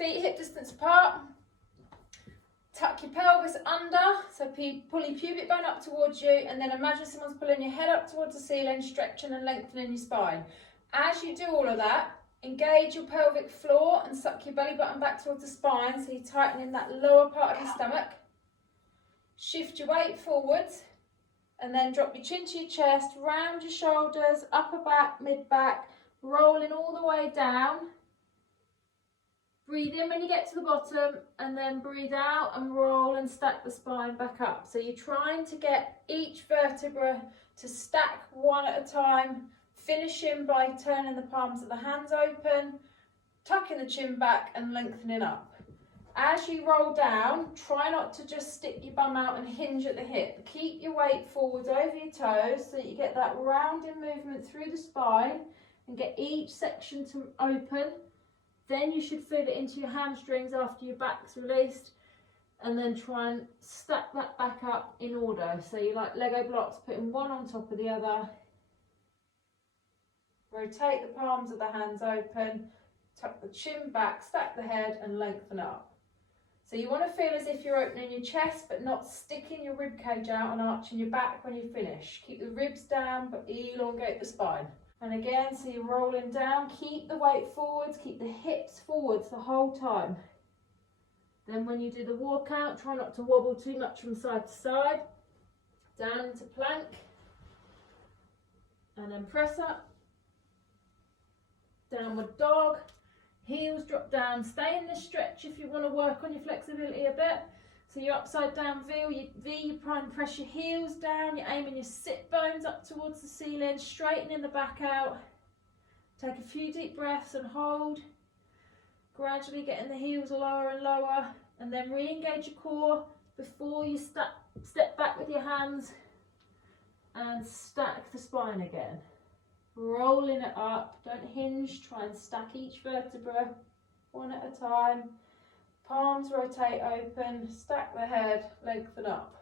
Feet hip distance apart. Tuck your pelvis under, so pull your pubic bone up towards you, and then imagine someone's pulling your head up towards the ceiling, stretching and lengthening your spine. As you do all of that, engage your pelvic floor and suck your belly button back towards the spine, so you're tightening that lower part of your stomach. Shift your weight forwards, and then drop your chin to your chest, round your shoulders, upper back, mid back, rolling all the way down. Breathe in when you get to the bottom, and then breathe out and roll and stack the spine back up. So you're trying to get each vertebra to stack one at a time, finishing by turning the palms of the hands open, tucking the chin back and lengthening up. As you roll down, try not to just stick your bum out and hinge at the hip. Keep your weight forwards over your toes so that you get that rounding movement through the spine and get each section to open. Then you should feel it into your hamstrings after your back's released, and then try and stack that back up in order. So you like Lego blocks, putting one on top of the other. Rotate the palms of the hands open, tuck the chin back, stack the head and lengthen up. So you want to feel as if you're opening your chest but not sticking your rib cage out and arching your back when you finish. Keep the ribs down but elongate the spine. And again, so you're rolling down, keep the weight forwards, keep the hips forwards the whole time. Then when you do the walk out, try not to wobble too much from side to side. Down into plank. And then press up. Downward dog. Heels drop down. Stay in this stretch if you want to work on your flexibility a bit. So your upside down V, you try and press your heels down, you're aiming your sit bones up towards the ceiling, straightening the back out. Take a few deep breaths and hold. Gradually getting the heels lower and lower, and then re-engage your core before you step back with your hands and stack the spine again. Rolling it up, don't hinge, try and stack each vertebra one at a time. Palms rotate open, stack the head, lengthen up.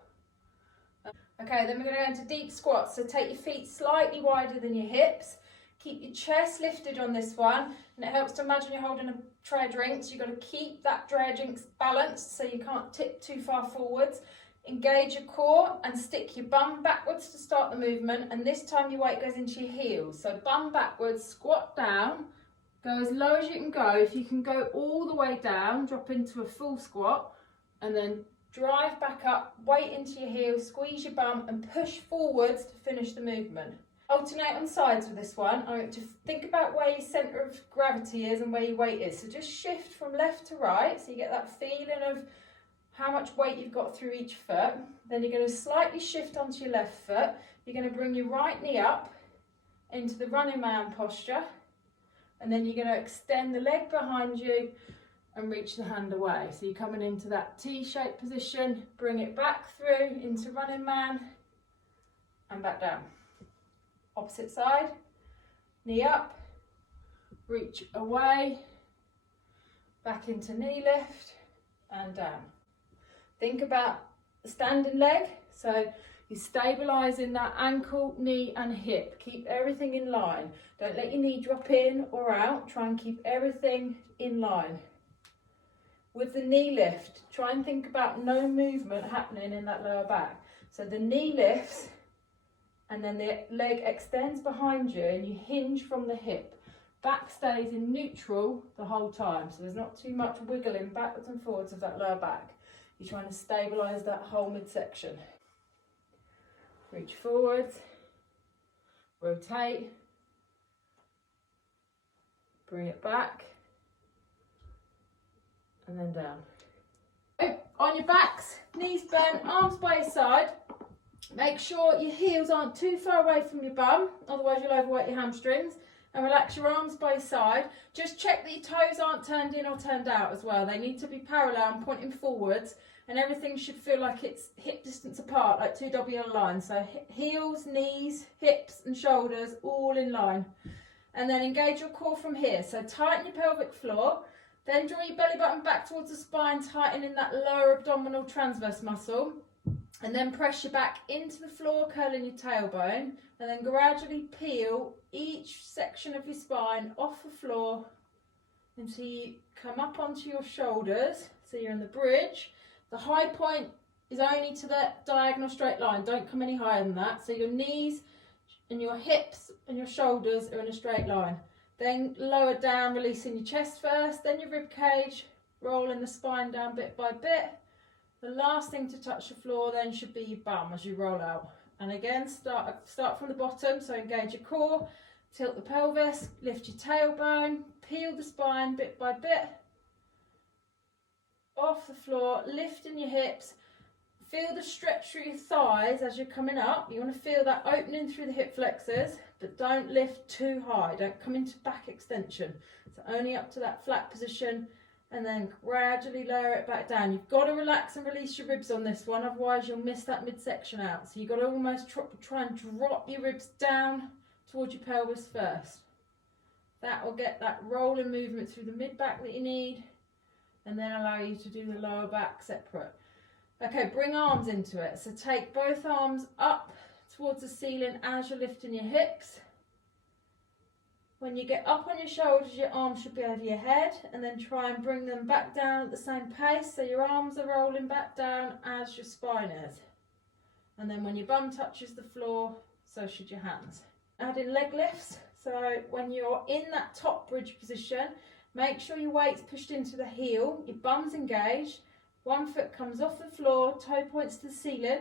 Okay, then we're going to go into deep squats. So take your feet slightly wider than your hips. Keep your chest lifted on this one, and it helps to imagine you're holding a tray of drinks. You've got to keep that tray of drinks balanced so you can't tip too far forwards. Engage your core and stick your bum backwards to start the movement, and this time your weight goes into your heels. So bum backwards, squat down. Go as low as you can go. If you can go all the way down, drop into a full squat, and then drive back up, weight into your heels, squeeze your bum and push forwards to finish the movement. Alternate on sides with this one. I want you to think about where your centre of gravity is and where your weight is. So just shift from left to right, so you get that feeling of how much weight you've got through each foot. Then you're going to slightly shift onto your left foot. You're going to bring your right knee up into the running man posture. And then you're going to extend the leg behind you and reach the hand away. So you're coming into that T-shaped position, bring it back through into running man and back down. Opposite side, knee up, reach away, back into knee lift and down. Think about the standing leg. So you're stabilising that ankle, knee and hip. Keep everything in line. Don't let your knee drop in or out. Try and keep everything in line. With the knee lift, try and think about no movement happening in that lower back. So the knee lifts and then the leg extends behind you and you hinge from the hip. Back stays in neutral the whole time. So there's not too much wiggling backwards and forwards of that lower back. You're trying to stabilise that whole midsection. Reach forwards, rotate, bring it back, and then down. On your backs, knees bent, arms by your side. Make sure your heels aren't too far away from your bum, otherwise you'll overwork your hamstrings. And relax your arms by your side. Just check that your toes aren't turned in or turned out as well. They need to be parallel and pointing forwards, and everything should feel like it's hip distance apart, like 2W on a line. So heels, knees, hips and shoulders all in line. And then engage your core from here. So tighten your pelvic floor, then draw your belly button back towards the spine, tightening that lower abdominal transverse muscle. And then press your back into the floor, curling your tailbone, and then gradually peel each section of your spine off the floor until you come up onto your shoulders, so you're in the bridge. The high point is only to the diagonal straight line, don't come any higher than that. So your knees and your hips and your shoulders are in a straight line. Then lower down, releasing your chest first, then your rib cage, rolling the spine down bit by bit. The last thing to touch the floor then should be your bum as you roll out. And again, start from the bottom, so engage your core, tilt the pelvis, lift your tailbone, peel the spine bit by bit, off the floor, lifting your hips. Feel the stretch through your thighs as you're coming up. You want to feel that opening through the hip flexors, but don't lift too high. Don't come into back extension. So only up to that flat position, and then gradually lower it back down. You've got to relax and release your ribs on this one, otherwise you'll miss that midsection out. So you've got to almost try and drop your ribs down towards your pelvis first. That will get that rolling movement through the mid-back that you need, and then allow you to do the lower back separate. Okay, bring arms into it. So take both arms up towards the ceiling as you're lifting your hips. When you get up on your shoulders, your arms should be over your head, and then try and bring them back down at the same pace, so your arms are rolling back down as your spine is. And then when your bum touches the floor, so should your hands. Add in leg lifts. So when you're in that top bridge position, make sure your weight's pushed into the heel, your bum's engaged, one foot comes off the floor, toe points to the ceiling,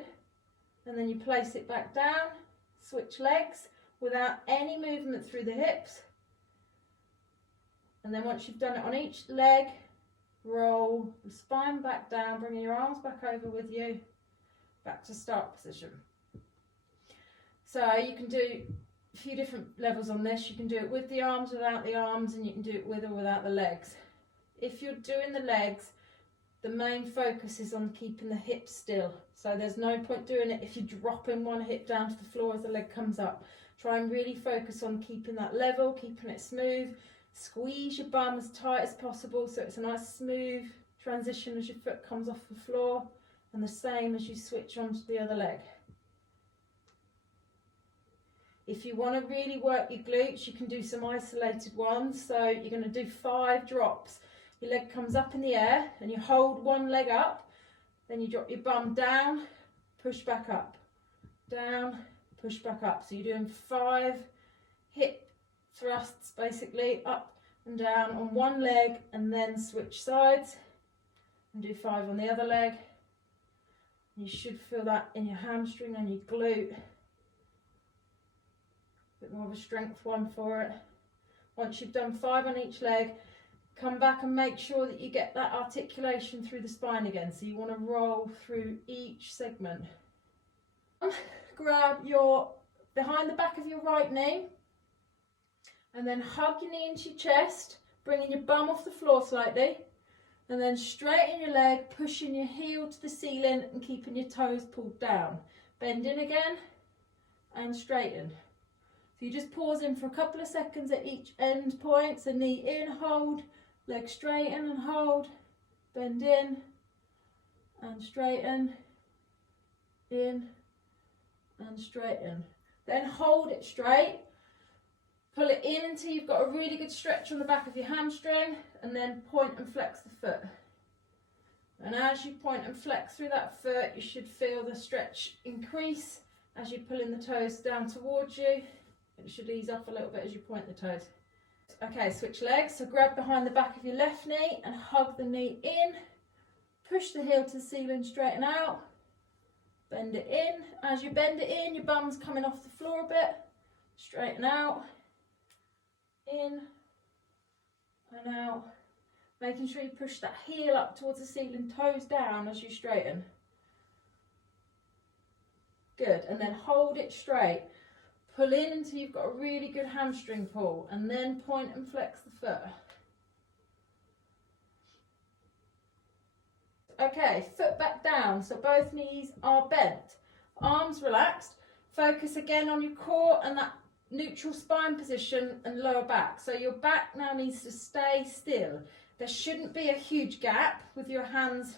and then you place it back down, switch legs without any movement through the hips. And then once you've done it on each leg, roll the spine back down, bringing your arms back over with you, back to start position. So you can do a few different levels on this. You can do it with the arms, without the arms, and you can do it with or without the legs. If you're doing the legs, the main focus is on keeping the hips still. So there's no point doing it if you're dropping one hip down to the floor as the leg comes up. Try and really focus on keeping that level, keeping it smooth. Squeeze your bum as tight as possible so it's a nice smooth transition as your foot comes off the floor, and the same as you switch onto the other leg. If you want to really work your glutes, you can do some isolated ones. So you're going to do 5 drops. Your leg comes up in the air and you hold one leg up, then you drop your bum down, push back up, down, push back up. So you're doing 5 hip thrusts basically, up and down on one leg, and then switch sides and do 5 on the other leg. You should feel that in your hamstring and your glute. A bit more of a strength one for it. Once you've done 5 on each leg, come back and make sure that you get that articulation through the spine again. So you want to roll through each segment. Grab your behind the back of your right knee, and then hug your knee into your chest, bringing your bum off the floor slightly, and then straighten your leg, pushing your heel to the ceiling and keeping your toes pulled down. Bend in again and straighten. So you just pause in for a couple of seconds at each end point. So knee in, hold, leg straighten and hold, bend in and straighten, in and straighten. Then hold it straight, pull it in until you've got a really good stretch on the back of your hamstring, and then point and flex the foot. And as you point and flex through that foot, you should feel the stretch increase as you're pulling the toes down towards you. It should ease up a little bit as you point the toes. Okay, switch legs. So grab behind the back of your left knee and hug the knee in. Push the heel to the ceiling, straighten out. Bend it in. As you bend it in, your bum's coming off the floor a bit. Straighten out. In and out. Making sure you push that heel up towards the ceiling, toes down as you straighten. Good, and then hold it straight. Pull in until you've got a really good hamstring pull, and then point and flex the foot. Okay, foot back down, so both knees are bent. Arms relaxed. Focus again on your core and that neutral spine position and lower back. So your back now needs to stay still. There shouldn't be a huge gap with your hands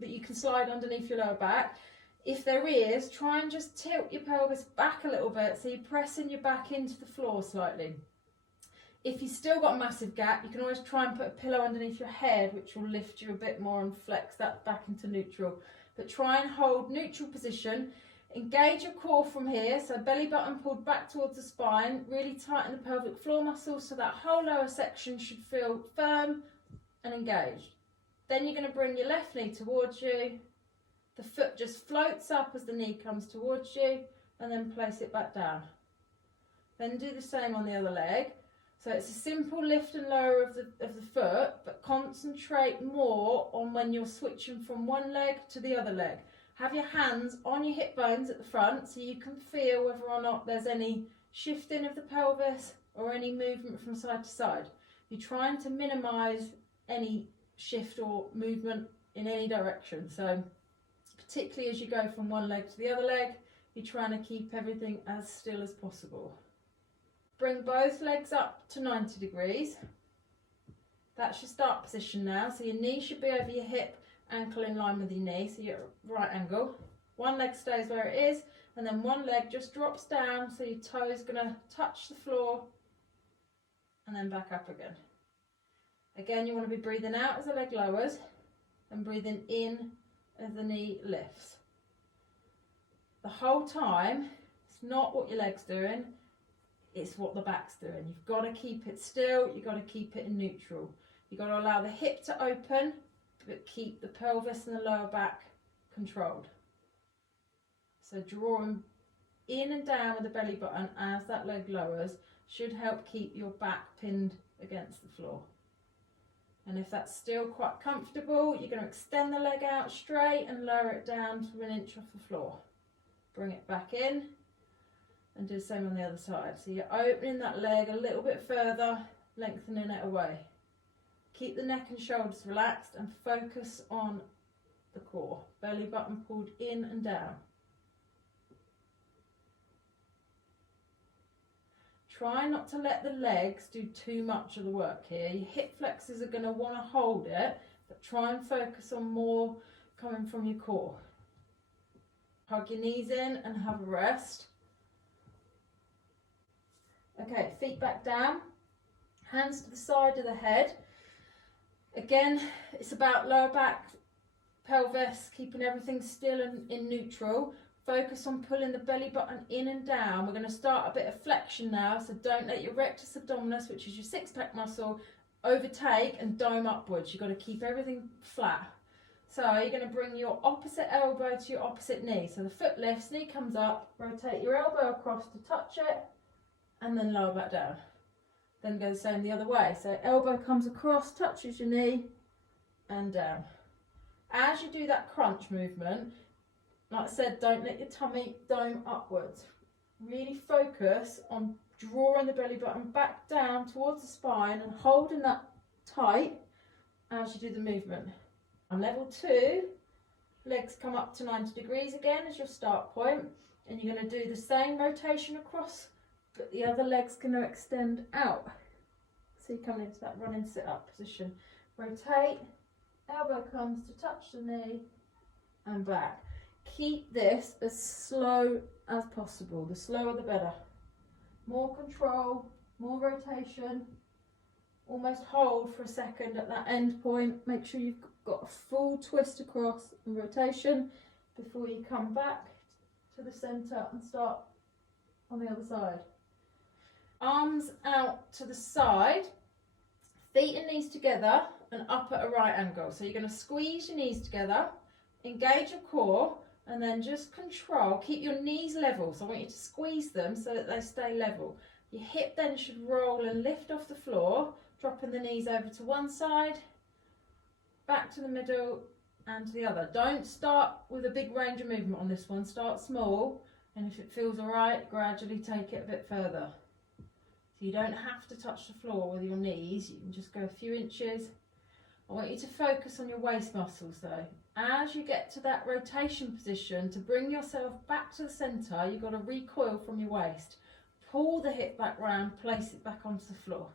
that you can slide underneath your lower back. If there is, try and just tilt your pelvis back a little bit so you're pressing your back into the floor slightly. If you've still got a massive gap, you can always try and put a pillow underneath your head, which will lift you a bit more and flex that back into neutral. But try and hold neutral position. Engage your core from here, so belly button pulled back towards the spine. Really tighten the pelvic floor muscles so that whole lower section should feel firm and engaged. Then you're going to bring your left knee towards you. The foot just floats up as the knee comes towards you, and then place it back down. Then do the same on the other leg. So it's a simple lift and lower of the foot, but concentrate more on when you're switching from one leg to the other leg. Have your hands on your hip bones at the front so you can feel whether or not there's any shifting of the pelvis or any movement from side to side. You're trying to minimise any shift or movement in any direction. So particularly as you go from one leg to the other leg, you're trying to keep everything as still as possible. Bring both legs up to 90 degrees. That's your start position now. So your knee should be over your hip, ankle in line with your knee, so you're at a right angle. One leg stays where it is, and then one leg just drops down, so your toe is going to touch the floor, and then back up again. Again, you want to be breathing out as the leg lowers, and breathing in as the knee lifts. The whole time, it's not what your leg's doing, it's what the back's doing. You've got to keep it still, you've got to keep it in neutral. You've got to allow the hip to open, but keep the pelvis and the lower back controlled. So drawing in and down with the belly button as that leg lowers should help keep your back pinned against the floor. And if that's still quite comfortable, you're going to extend the leg out straight and lower it down to 1 inch off the floor. Bring it back in and do the same on the other side. So you're opening that leg a little bit further, lengthening it away. Keep the neck and shoulders relaxed and focus on the core. Belly button pulled in and down. Try not to let the legs do too much of the work here. Your hip flexors are going to want to hold it, but try and focus on more coming from your core. Hug your knees in and have a rest. Okay, feet back down, hands to the side of the head. Again, it's about lower back, pelvis, keeping everything still and in neutral. Focus on pulling the belly button in and down. We're going to start a bit of flexion now, so don't let your rectus abdominis, which is your six-pack muscle, overtake and dome upwards. You've got to keep everything flat. So you're going to bring your opposite elbow to your opposite knee. So the foot lifts, knee comes up, rotate your elbow across to touch it, and then lower back down. Then go the same the other way. So elbow comes across, touches your knee, and down. As you do that crunch movement, like I said, don't let your tummy dome upwards. Really focus on drawing the belly button back down towards the spine and holding that tight as you do the movement. On level 2, legs come up to 90 degrees again as your start point, and you're going to do the same rotation across, but the other leg's going to extend out. So you come into that running sit-up position. Rotate, elbow comes to touch the knee, and back. Keep this as slow as possible. The slower the better. More control, more rotation. Almost hold for a second at that end point. Make sure you've got a full twist across and rotation before you come back to the centre and start on the other side. Arms out to the side, feet and knees together and up at a right angle. So you're going to squeeze your knees together, engage your core, and then just control, keep your knees level. So I want you to squeeze them so that they stay level. Your hip then should roll and lift off the floor, dropping the knees over to one side, back to the middle and to the other. Don't start with a big range of movement on this one. Start small, and if it feels all right, gradually take it a bit further. So you don't have to touch the floor with your knees. You can just go a few inches. I want you to focus on your waist muscles though. As you get to that rotation position, to bring yourself back to the centre, you've got to recoil from your waist. Pull the hip back round, place it back onto the floor.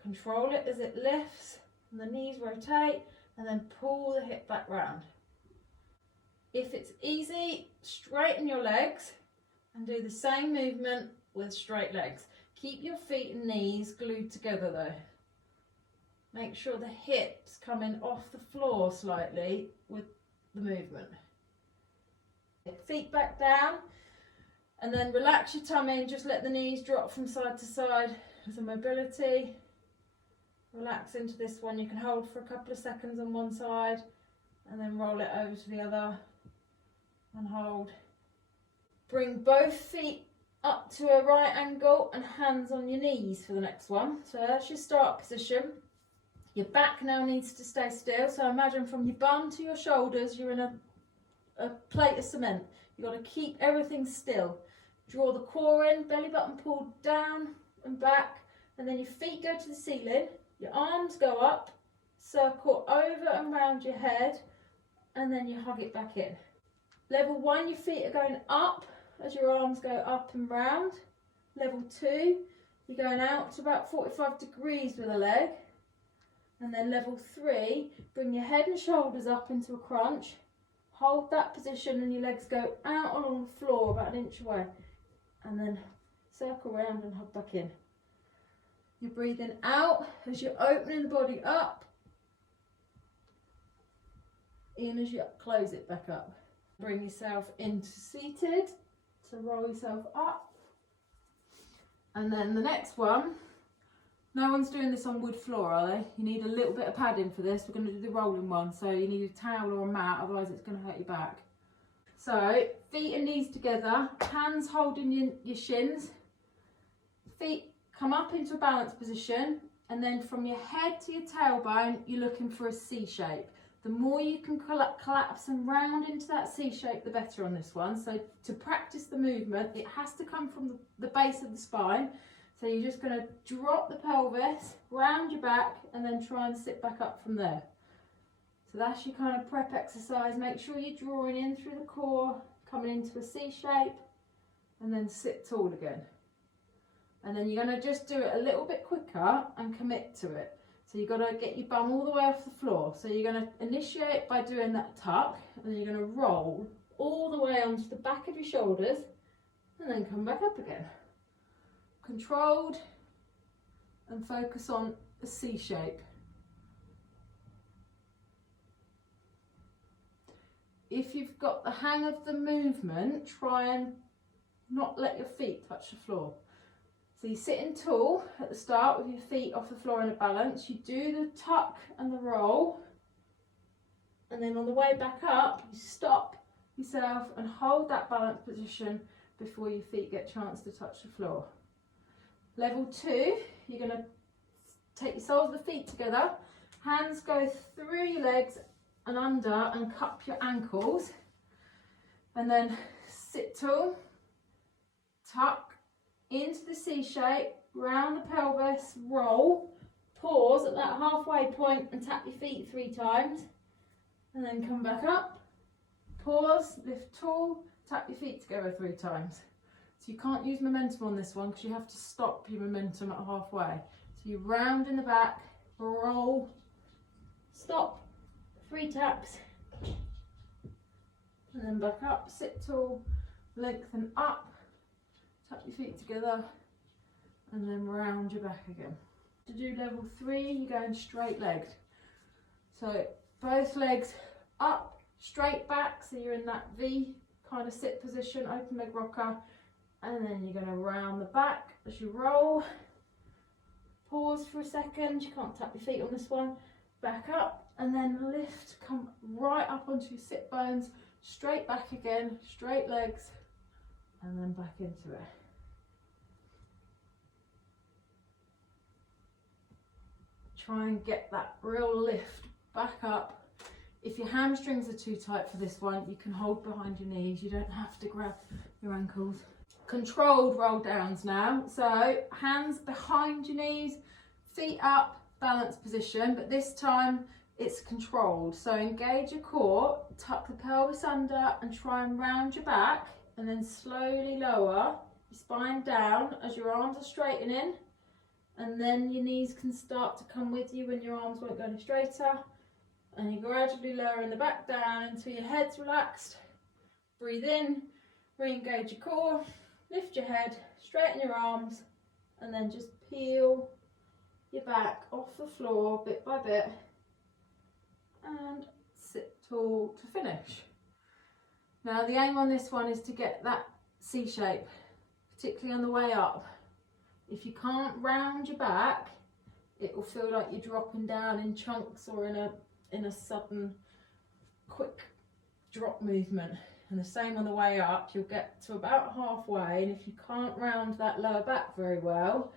Control it as it lifts, and the knees rotate, and then pull the hip back round. If it's easy, straighten your legs and do the same movement with straight legs. Keep your feet and knees glued together though. Make sure the hips coming off the floor slightly with the movement. Feet back down, and then relax your tummy and just let the knees drop from side to side for mobility. Relax into this one. You can hold for a couple of seconds on one side and then roll it over to the other and hold. Bring both feet up to a right angle and hands on your knees for the next one. So that's your start position. Your back now needs to stay still. So imagine from your bum to your shoulders, you're in a plate of cement. You've got to keep everything still. Draw the core in, belly button pulled down and back, and then your feet go to the ceiling, your arms go up, circle over and round your head, and then you hug it back in. Level 1, your feet are going up as your arms go up and round. Level 2, you're going out to about 45 degrees with a leg. And then level 3, bring your head and shoulders up into a crunch. Hold that position and your legs go out along the floor about an inch away. And then circle around and hug back in. You're breathing out as you're opening the body up. In as you close it back up. Bring yourself into seated. So roll yourself up. And then the next one, no one's doing this on wood floor, are they? You need a little bit of padding for this. We're going to do the rolling one, so you need a towel or a mat, otherwise it's going to hurt your back. So feet and knees together, hands holding your shins, feet come up into a balance position, and then from your head to your tailbone, you're looking for a C shape. The more you can collapse and round into that C shape, the better on this one. So to practice the movement, it has to come from the base of the spine. So you're just going to drop the pelvis, round your back, and then try and sit back up from there. So that's your kind of prep exercise. Make sure you're drawing in through the core, coming into a C shape, and then sit tall again. And then you're going to just do it a little bit quicker and commit to it. So you've got to get your bum all the way off the floor. So you're going to initiate by doing that tuck, and then you're going to roll all the way onto the back of your shoulders, and then come back up again. Controlled, and focus on a C shape. If you've got the hang of the movement, try and not let your feet touch the floor. So you're sitting tall at the start with your feet off the floor in a balance. You do the tuck and the roll, and then on the way back up, you stop yourself and hold that balance position before your feet get a chance to touch the floor. Level 2, you're going to take your soles of the feet together, hands go through your legs and under and cup your ankles, and then sit tall, tuck into the C shape, round the pelvis, roll, pause at that halfway point and tap your feet 3 times, and then come back up, pause, lift tall, tap your feet together 3 times. So you can't use momentum on this one because you have to stop your momentum at halfway. So you round in the back, roll, stop, 3 taps, and then back up, sit tall, lengthen up, tap your feet together, and then round your back again. To do level 3, you're going straight legged. So both legs up, straight back, so you're in that V kind of sit position, open leg rocker, and then you're going to round the back as you roll. Pause for a second, you can't tap your feet on this one, back up, and then lift, come right up onto your sit bones, straight back again, straight legs, and then back into it. Try and get that real lift back up. If your hamstrings are too tight for this one, you can hold behind your knees. You don't have to grab your ankles. Controlled roll downs now. So hands behind your knees, feet up, balance position, but this time it's controlled. So engage your core, tuck the pelvis under and try and round your back, and then slowly lower your spine down as your arms are straightening, and then your knees can start to come with you when your arms won't go any straighter, and you're gradually lowering the back down until your head's relaxed. Breathe in, re-engage your core, lift your head, straighten your arms, and then just peel your back off the floor bit by bit and sit tall to finish. Now the aim on this one is to get that C shape, particularly on the way up. If you can't round your back, it will feel like you're dropping down in chunks or in a sudden quick drop movement. And the same on the way up, you'll get to about halfway, and if you can't round that lower back very well,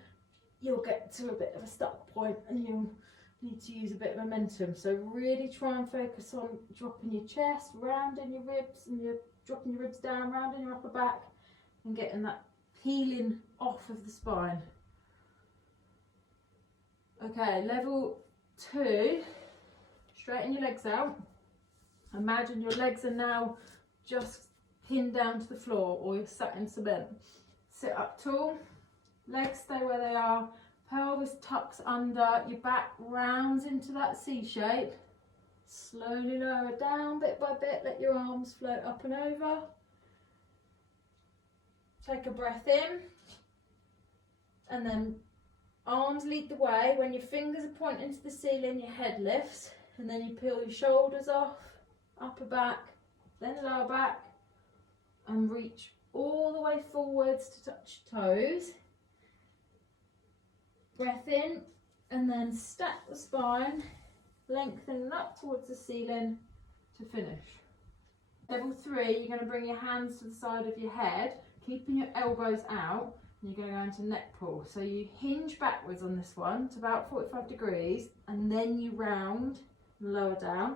you'll get to a bit of a stuck point and you'll need to use a bit of momentum. So really try and focus on dropping your chest, rounding your ribs, and you're dropping your ribs down, rounding your upper back, and getting that peeling off of the spine. Okay, level 2, straighten your legs out. Imagine your legs are now just pinned down to the floor, or you're sat in cement. Sit up tall, legs stay where they are, pelvis tucks under, your back rounds into that C shape. Slowly lower down bit by bit, let your arms float up and over. Take a breath in, and then arms lead the way. When your fingers are pointing to the ceiling, your head lifts, and then you peel your shoulders off, upper back, then lower back, and reach all the way forwards to touch toes. Breath in, and then stack the spine, lengthening up towards the ceiling to finish. Level 3, you're going to bring your hands to the side of your head, keeping your elbows out, and you're going to go into neck pull. So you hinge backwards on this one to about 45 degrees, and then you round and lower down.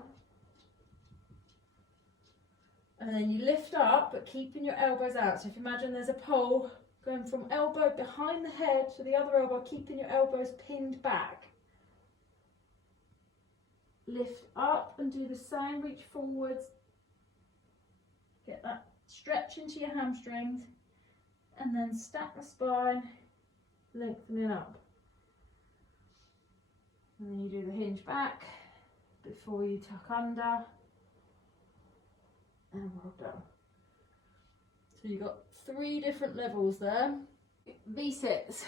And then you lift up, but keeping your elbows out. So if you imagine there's a pole going from elbow behind the head to the other elbow, keeping your elbows pinned back. Lift up and do the same, reach forwards. Get that stretch into your hamstrings, and then stack the spine, lengthening up. And then you do the hinge back before you tuck under, and well done. So you've got 3 different levels there. V-sits.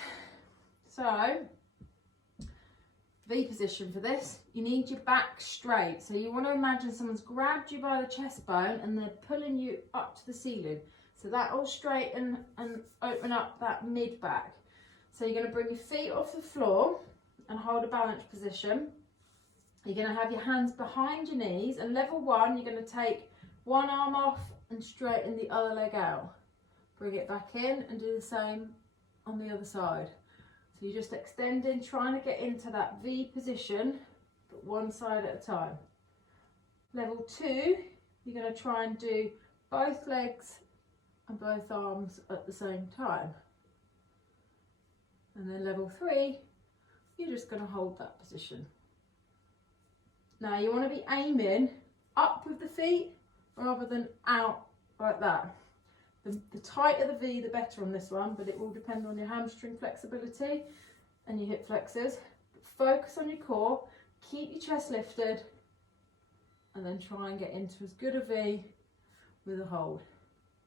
So, V position for this, you need your back straight. So you want to imagine someone's grabbed you by the chest bone and they're pulling you up to the ceiling. So that will straighten and open up that mid back. So you're going to bring your feet off the floor and hold a balanced position. You're going to have your hands behind your knees, and level 1, you're going to take one arm off and straighten the other leg out. Bring it back in and do the same on the other side. So you're just extending, trying to get into that V position, but one side at a time. Level 2, you're going to try and do both legs and both arms at the same time. And then level 3, you're just going to hold that position. Now you want to be aiming up with the feet rather than out like that. The tighter the V, the better on this one, but it will depend on your hamstring flexibility and your hip flexors. But focus on your core, keep your chest lifted, and then try and get into as good a V with a hold.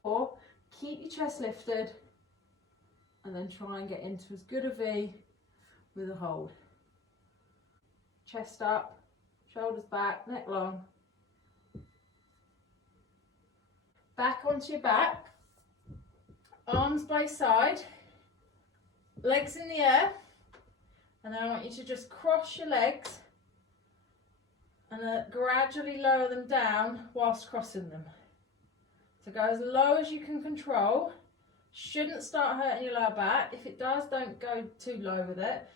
Or keep your chest lifted, and then try and get into as good a V with a hold. Chest up, shoulders back, neck long. Back onto your back. Arms by side, legs in the air, and then I want you to just cross your legs and gradually lower them down whilst crossing them. So go as low as you can control. Shouldn't start hurting your lower back. If it does, don't go too low with it.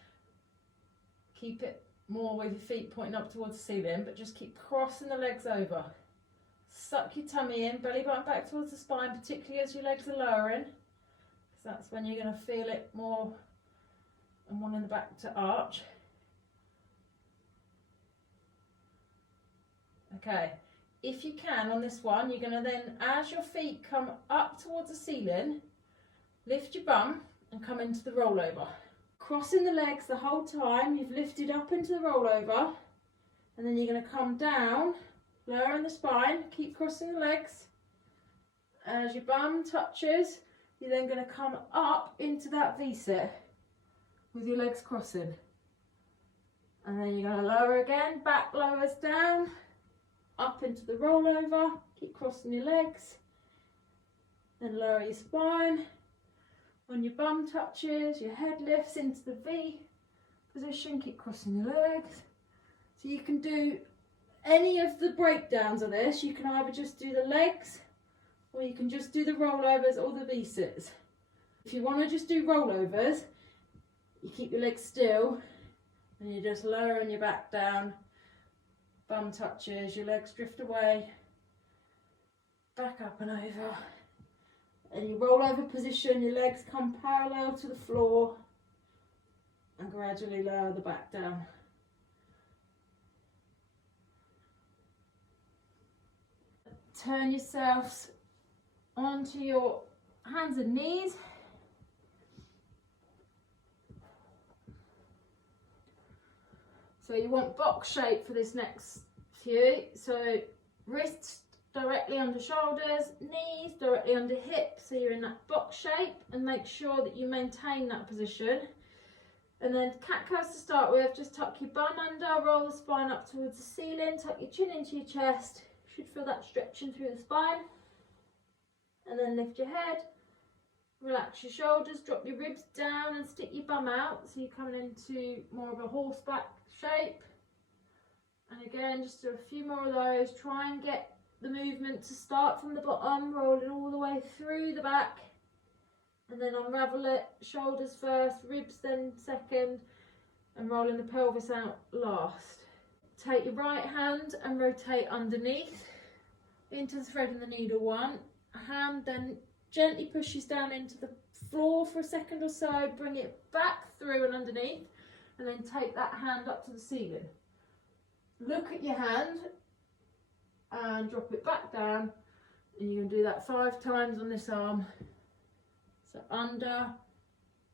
Keep it more with your feet pointing up towards the ceiling, but just keep crossing the legs over. Suck your tummy in, belly button back towards the spine, particularly as your legs are lowering. That's when you're going to feel it more, and one in the back to arch. Okay, if you can on this one, you're going to then, as your feet come up towards the ceiling, lift your bum and come into the rollover. Crossing the legs the whole time, you've lifted up into the rollover, and then you're going to come down, lowering the spine, keep crossing the legs. As your bum touches, you're then going to come up into that V-sit. with your legs crossing. And then you're going to lower again, back lowers down, up into the rollover, keep crossing your legs. Then lower your spine. On your bum touches, your head lifts into the V position, keep crossing your legs. So you can do any of the breakdowns of this. You can either just do the legs, or you can just do the rollovers or the V-sits. If you want to just do rollovers, you keep your legs still and you're just lowering your back down, bum touches, your legs drift away, back up and over. And you roll over position, your legs come parallel to the floor and gradually lower the back down. Turn yourselves onto your hands and knees. So you want box shape for this next few. So wrists directly under shoulders, knees directly under hips, so you're in that box shape, and make sure that you maintain that position. And then cat cows to start with, just tuck your bum under, roll the spine up towards the ceiling, tuck your chin into your chest, should feel that stretching through the spine. And then lift your head, relax your shoulders, drop your ribs down and stick your bum out, so you're coming into more of a horseback shape. And again, just do a few more of those, try and get the movement to start from the bottom, rolling all the way through the back, and then unravel it, shoulders first, ribs then second, and rolling the pelvis out last. Take your right hand and rotate underneath into the thread and the needle one. Hand then gently pushes down into the floor for a second or so, bring it back through and underneath, and then take that hand up to the ceiling. Look at your hand and drop it back down, and you're going to do that 5 times on this arm. So under,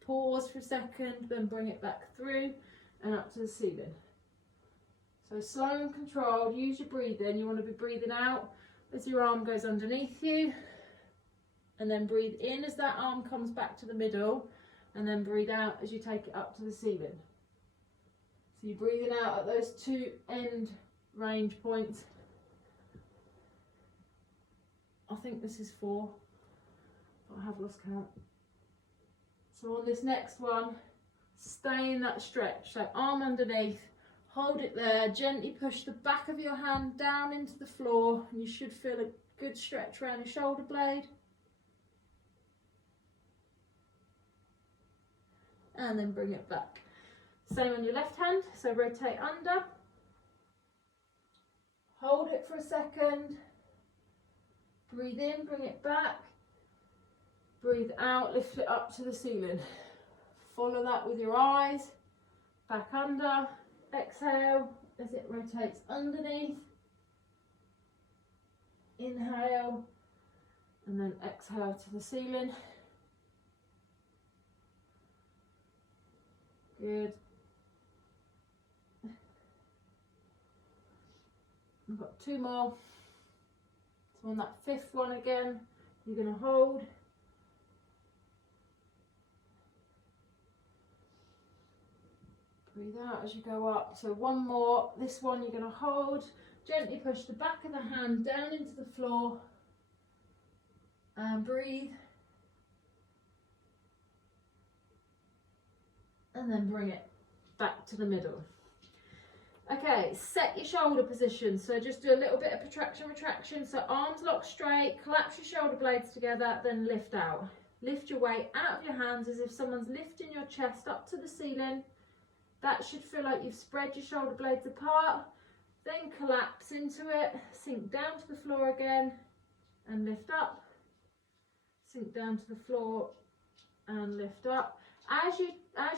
pause for a second, then bring it back through and up to the ceiling. So slow and controlled, use your breathing. You want to be breathing out as your arm goes underneath you, and then breathe in as that arm comes back to the middle, and then breathe out as you take it up to the ceiling. So you're breathing out at those 2 end range points. I think this is 4, but I have lost count. So on this next one, stay in that stretch. So arm underneath, hold it there, gently push the back of your hand down into the floor, and you should feel a good stretch around your shoulder blade. And then bring it back. Same on your left hand, so rotate under, hold it for a second, breathe in, bring it back, breathe out, lift it up to the ceiling. Follow that with your eyes, back under, exhale as it rotates underneath, inhale, and then exhale to the ceiling. Good. I've got 2 more. So on that 5th one again, you're going to hold. Breathe out as you go up. So 1 more. This one you're going to hold. Gently push the back of the hand down into the floor. And breathe. And then bring it back to the middle. Okay, set your shoulder position. So just do a little bit of protraction, retraction. So arms locked straight, collapse your shoulder blades together, then lift out. Lift your weight out of your hands as if someone's lifting your chest up to the ceiling. That should feel like you've spread your shoulder blades apart. Then collapse into it, sink down to the floor again and lift up. Sink down to the floor and lift up. As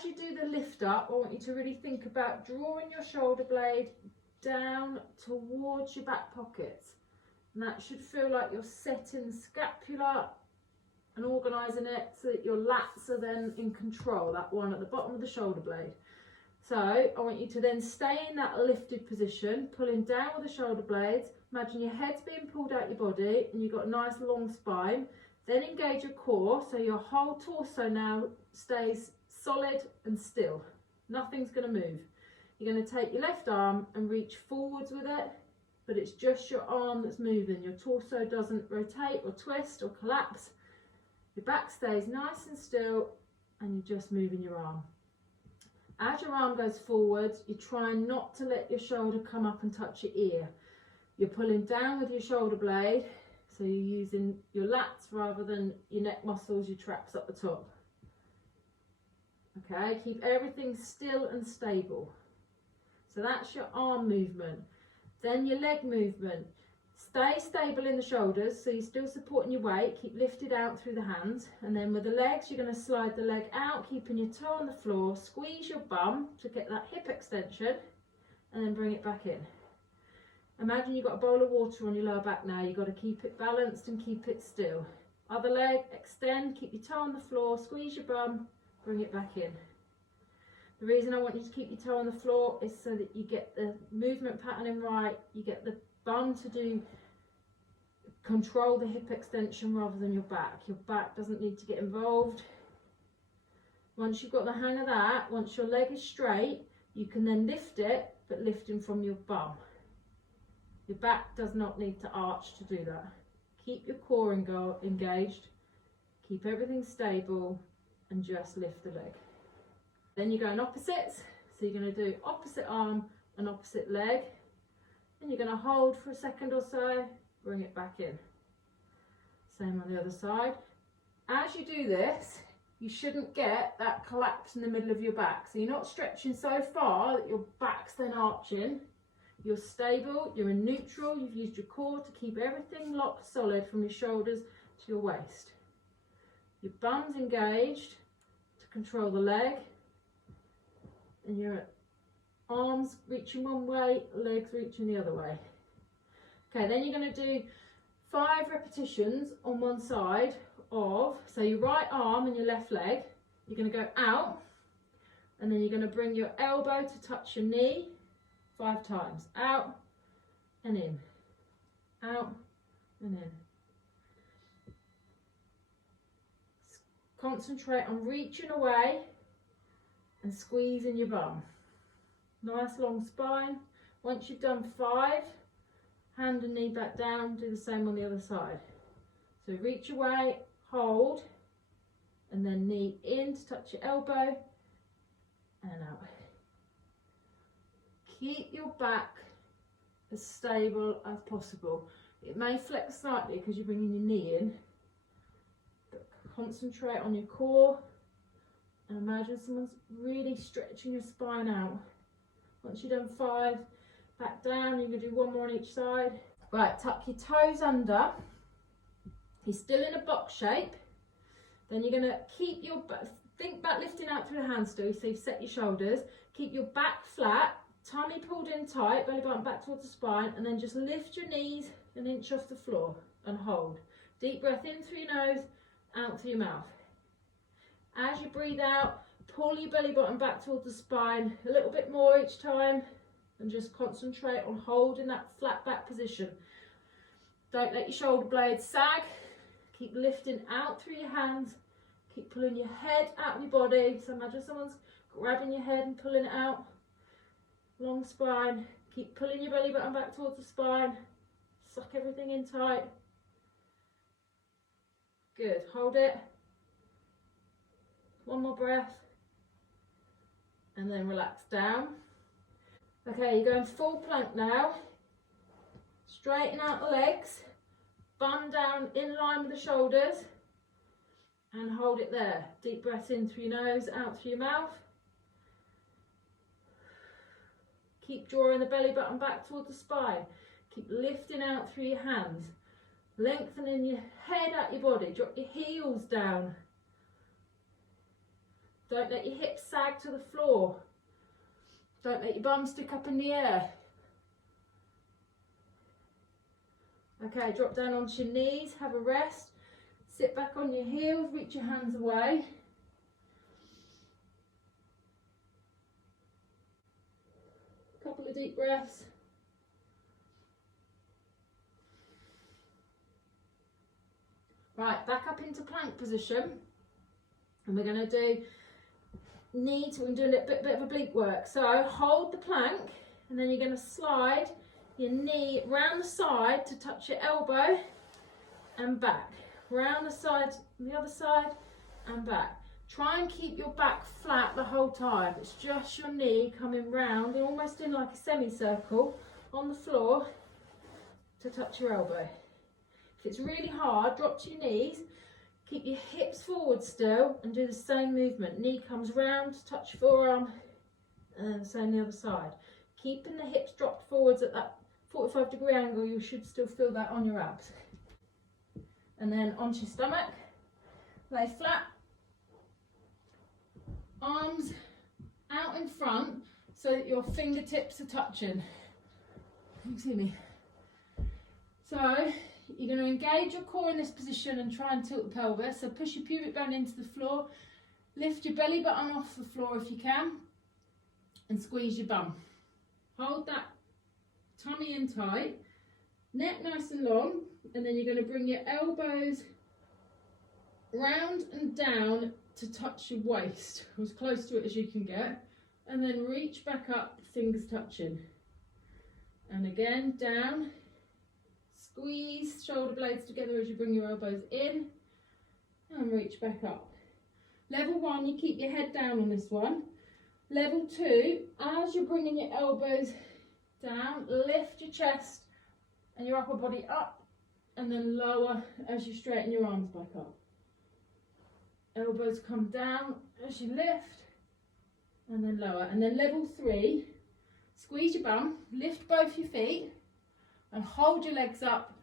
you do the lift up, I want you to really think about drawing your shoulder blade down towards your back pockets. And that should feel like you're setting the scapula and organising it so that your lats are then in control, that one at the bottom of the shoulder blade. So I want you to then stay in that lifted position, pulling down with the shoulder blades. Imagine your head's being pulled out your body and you've got a nice long spine. Then engage your core, so your whole torso now stays solid and still. Nothing's going to move. You're going to take your left arm and reach forwards with it, but it's just your arm that's moving. Your torso doesn't rotate or twist or collapse. Your back stays nice and still, and you're just moving your arm. As your arm goes forwards, you're trying not to let your shoulder come up and touch your ear. You're pulling down with your shoulder blade, so you're using your lats rather than your neck muscles, your traps up the top. Okay, keep everything still and stable. So that's your arm movement. Then your leg movement. Stay stable in the shoulders, so you're still supporting your weight. Keep lifted out through the hands. And then with the legs, you're going to slide the leg out, keeping your toe on the floor. Squeeze your bum to get that hip extension, and then bring it back in. Imagine you've got a bowl of water on your lower back now. You've got to keep it balanced and keep it still. Other leg, extend, keep your toe on the floor, squeeze your bum, bring it back in. The reason I want you to keep your toe on the floor is so that you get the movement patterning right, you get the bum to control the hip extension rather than your back. Your back doesn't need to get involved. Once you've got the hang of that, once your leg is straight, you can then lift it, but lifting from your bum. Your back does not need to arch to do that. Keep your core engaged, keep everything stable, and just lift the leg. Then you're going opposites, so you're going to do opposite arm and opposite leg. And you're going to hold for a second or so, bring it back in. Same on the other side. As you do this, you shouldn't get that collapse in the middle of your back. So you're not stretching so far that your back's then arching. You're stable, you're in neutral, you've used your core to keep everything locked solid from your shoulders to your waist. Your bum's engaged to control the leg, and your arms reaching one way, legs reaching the other way. Okay, then you're going to do 5 repetitions on one side of, so your right arm and your left leg, you're going to go out, and then you're going to bring your elbow to touch your knee 5 times. Out and in, out and in. Concentrate on reaching away and squeezing your bum. Nice long spine. Once you've done 5, hand and knee back down, do the same on the other side. So reach away, hold, and then knee in to touch your elbow and out. Keep your back as stable as possible. It may flex slightly because you're bringing your knee in, but concentrate on your core and imagine someone's really stretching your spine out. Once you've done 5, back down, you're going to do 1 more on each side. Right, tuck your toes under. You're still in a box shape. Then you're going to keep your, think about lifting out through the hands still, so you've set your shoulders. Keep your back flat, tummy pulled in tight, belly button back towards the spine, and then just lift your knees an inch off the floor and hold. Deep breath in through your nose, out through your mouth. As you breathe out, pull your belly button back towards the spine a little bit more each time, and just concentrate on holding that flat back position. Don't let your shoulder blades sag. Keep lifting out through your hands. Keep pulling your head out of your body. So imagine someone's grabbing your head and pulling it out. Long spine. Keep pulling your belly button back towards the spine. Suck everything in tight. Good. Hold it. 1 more breath. And then relax down. Okay, you're going full plank now. Straighten out the legs. Bum down in line with the shoulders. And hold it there. Deep breath in through your nose, out through your mouth. Keep drawing the belly button back towards the spine. Keep lifting out through your hands. Lengthening your head out your body. Drop your heels down. Don't let your hips sag to the floor. Don't let your bum stick up in the air. Okay, drop down onto your knees, have a rest. Sit back on your heels, reach your hands away. Couple of deep breaths. Right, back up into plank position. And we're going to do knee to, and do a little bit of oblique work. So hold the plank, and then you're going to slide your knee round the side to touch your elbow and back. Round the side, the other side and back. Try and keep your back flat the whole time. It's just your knee coming round, almost in like a semicircle on the floor to touch your elbow. If it's really hard, drop to your knees, keep your hips forward still and do the same movement. Knee comes round to touch forearm, and same the other side. Keeping the hips dropped forwards at that 45-degree angle, you should still feel that on your abs. And then onto your stomach, lay flat, arms out in front so that your fingertips are touching. Can you see me? So you're going to engage your core in this position and try and tilt the pelvis. So push your pubic bone into the floor, lift your belly button off the floor if you can, and squeeze your bum. Hold that tummy in tight, neck nice and long, and then you're going to bring your elbows round and down to touch your waist, as close to it as you can get, and then reach back up, fingers touching. And again, down, squeeze shoulder blades together as you bring your elbows in, and reach back up. Level 1, you keep your head down on this one. Level 2, as you're bringing your elbows down, lift your chest and your upper body up, and then lower as you straighten your arms back up. Elbows come down as you lift, and then lower. And then level 3, squeeze your bum, lift both your feet, and hold your legs up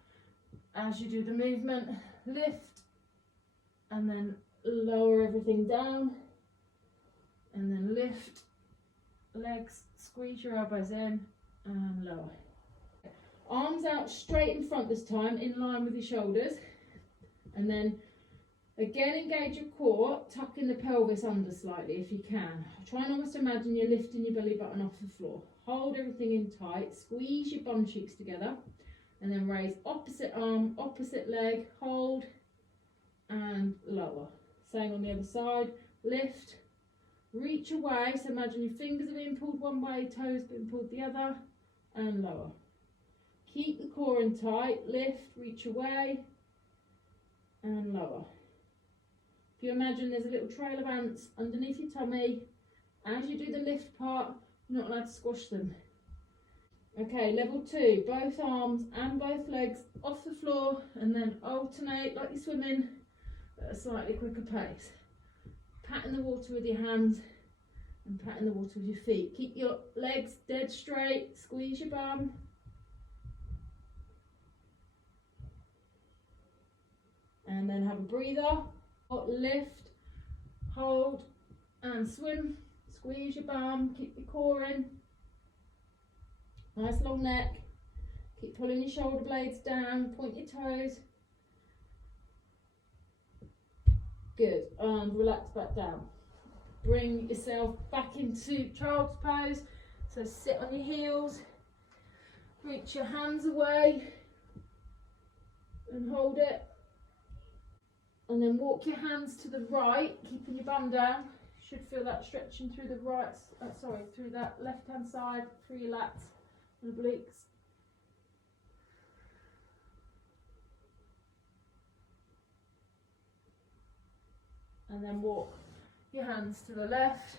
as you do the movement. Lift, and then lower everything down, and then lift, legs, squeeze your elbows in, and lower. Arms out straight in front this time, in line with your shoulders, and then again engage your core, tucking the pelvis under slightly if you can. Try and almost imagine you're lifting your belly button off the floor. Hold everything in tight, squeeze your bum cheeks together, and then raise opposite arm, opposite leg, hold, and lower. Same on the other side, lift, reach away, so imagine your fingers are being pulled one way, toes being pulled the other, and lower. Keep the core in tight, lift, reach away, and lower. If you imagine there's a little trail of ants underneath your tummy, as you do the lift part, you're not allowed to squash them. Okay, level 2, both arms and both legs off the floor, and then alternate like you're swimming at a slightly quicker pace. Patting the water with your hands and patting the water with your feet. Keep your legs dead straight, squeeze your bum. And then have a breather. Lift, hold, and swim. Squeeze your bum, keep your core in. Nice long neck. Keep pulling your shoulder blades down, point your toes. Good, and relax back down. Bring yourself back into child's pose. So sit on your heels, reach your hands away and hold it. And then walk your hands to the right, keeping your bum down. You should feel that stretching through the through that left hand side, through your lats and obliques. And then walk your hands to the left.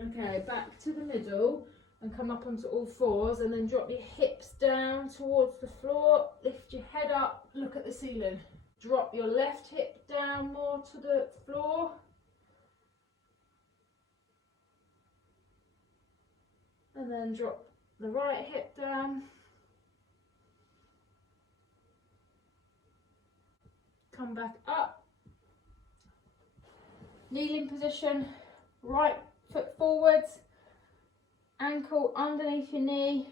Okay, back to the middle and come up onto all fours, and then drop your hips down towards the floor, lift your head up, look at the ceiling. Drop your left hip down more to the floor. And then drop the right hip down. Come back up. Kneeling position, right foot forwards, ankle underneath your knee,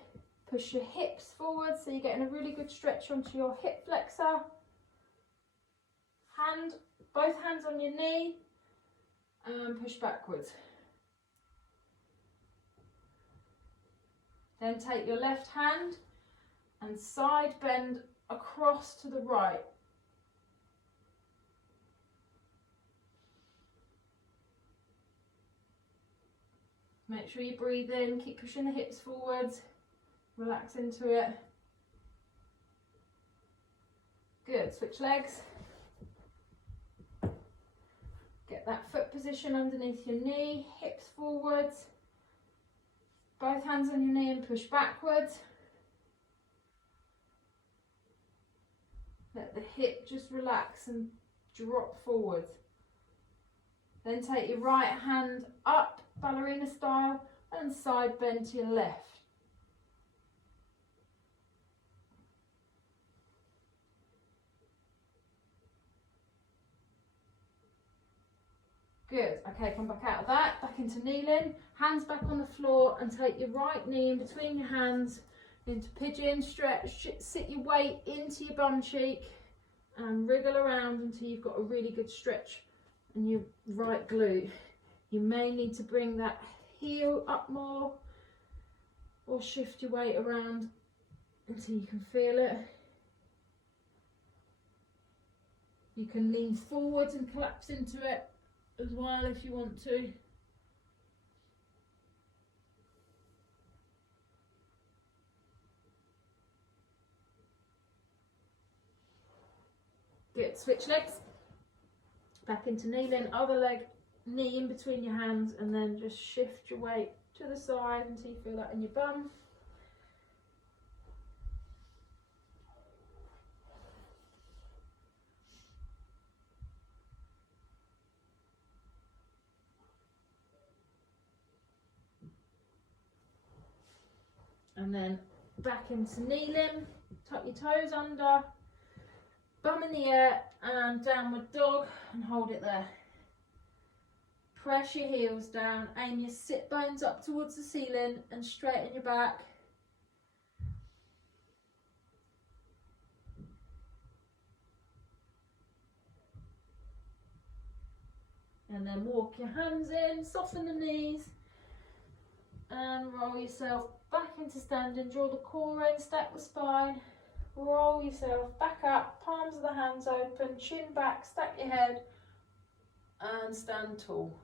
push your hips forward so you're getting a really good stretch onto your hip flexor. Both hands on your knee, and push backwards. Then take your left hand and side bend across to the right. Make sure you breathe in, keep pushing the hips forwards, relax into it. Good, switch legs. Get that foot position underneath your knee, hips forwards. Both hands on your knee and push backwards. Let the hip just relax and drop forward. Then take your right hand up, ballerina style, and side bend to your left. Good. Okay, come back out of that, back into kneeling, hands back on the floor, and take your right knee in between your hands into pigeon, stretch, sit your weight into your bum cheek and wriggle around until you've got a really good stretch in your right glute. You may need to bring that heel up more or shift your weight around until you can feel it. You can lean forwards and collapse into it as well if you want to. Good, switch legs, back into kneeling, other leg, knee in between your hands, and then just shift your weight to the side until you feel that in your bum. And then back into kneeling, tuck your toes under, bum in the air, and downward dog, and hold it there. Press your heels down, aim your sit bones up towards the ceiling and straighten your back. And then walk your hands in, soften the knees, and roll yourself back into standing. Draw the core in, stack the spine, roll yourself back up, palms of the hands open, chin back, stack your head, and stand tall.